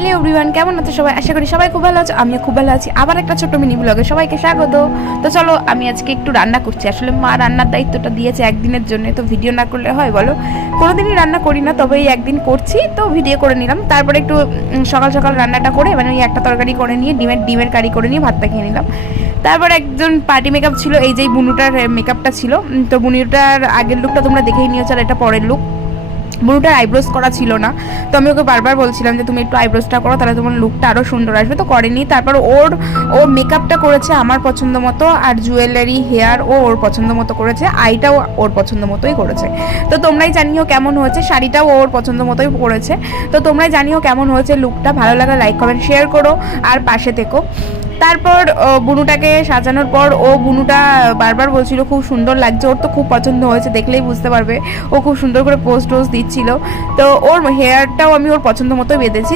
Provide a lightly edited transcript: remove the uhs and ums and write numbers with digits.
Hello everyone, কেমন আছো সবাই? আশা করি সবাই খুব ভালো আছো, আমিও খুব ভালো আছি। আবার একটা ছোট্ট মিনি ব্লগে সবাইকে স্বাগত। তো চলো, আমি আজকে একটু রান্না করছি। আসলে মা রান্নার দায়িত্বটা দিয়েছে একদিনের জন্য, তো ভিডিও না করলে হয় বলো? কোনোদিনই রান্না করি না, তবে এই একদিন করছি, তো ভিডিও করে নিলাম। তারপরে একটু সকাল সকাল রান্নাটা করে, মানে ওই একটা তরকারি করে নিয়ে ডিমের কারি করে নিয়ে ভাতটা খেয়ে নিলাম। তারপর একজন পার্টি মেকআপ ছিল, এই যে বুনুটার মেকআপটা ছিল। তো বুনুটার আগের লুকটা তোমরা দেখেই নিয়েছো, আর এটা পরের লুক। বুনুটার আইব্রোজ করা ছিল না, তো আমি ওকে বারবার বলছিলাম যে তুমি একটু আইব্রোজটা করো, তাহলে তোমার লুকটা আরও সুন্দর আসবে। তো করেনি। তারপর ওর মেকআপটা করেছে আমার পছন্দ মতো, আর জুয়েলারি হেয়ার ওর পছন্দ মতো করেছে, আইটাও ওর পছন্দ মতোই করেছে। তো তোমরাই জানিও কেমন হয়েছে, শাড়িটাও ওর পছন্দ মতোই পরেছে। তো তোমরাই জানিও কেমন হয়েছে লুকটা। ভালো লাগলে লাইক কমেন্ট শেয়ার করো, আর পাশে থেকো। তারপর বুনুটাকে সাজানোর পর বুনুটা বারবার বলছিল খুব সুন্দর লাগছে, ওর তো খুব পছন্দ হয়েছে, দেখলেই বুঝতে পারবে। ও খুব সুন্দর করে পোজ টোজ দিচ্ছিল। তো ওর হেয়ারটাও আমি ওর পছন্দ মতো বেঁধেছি।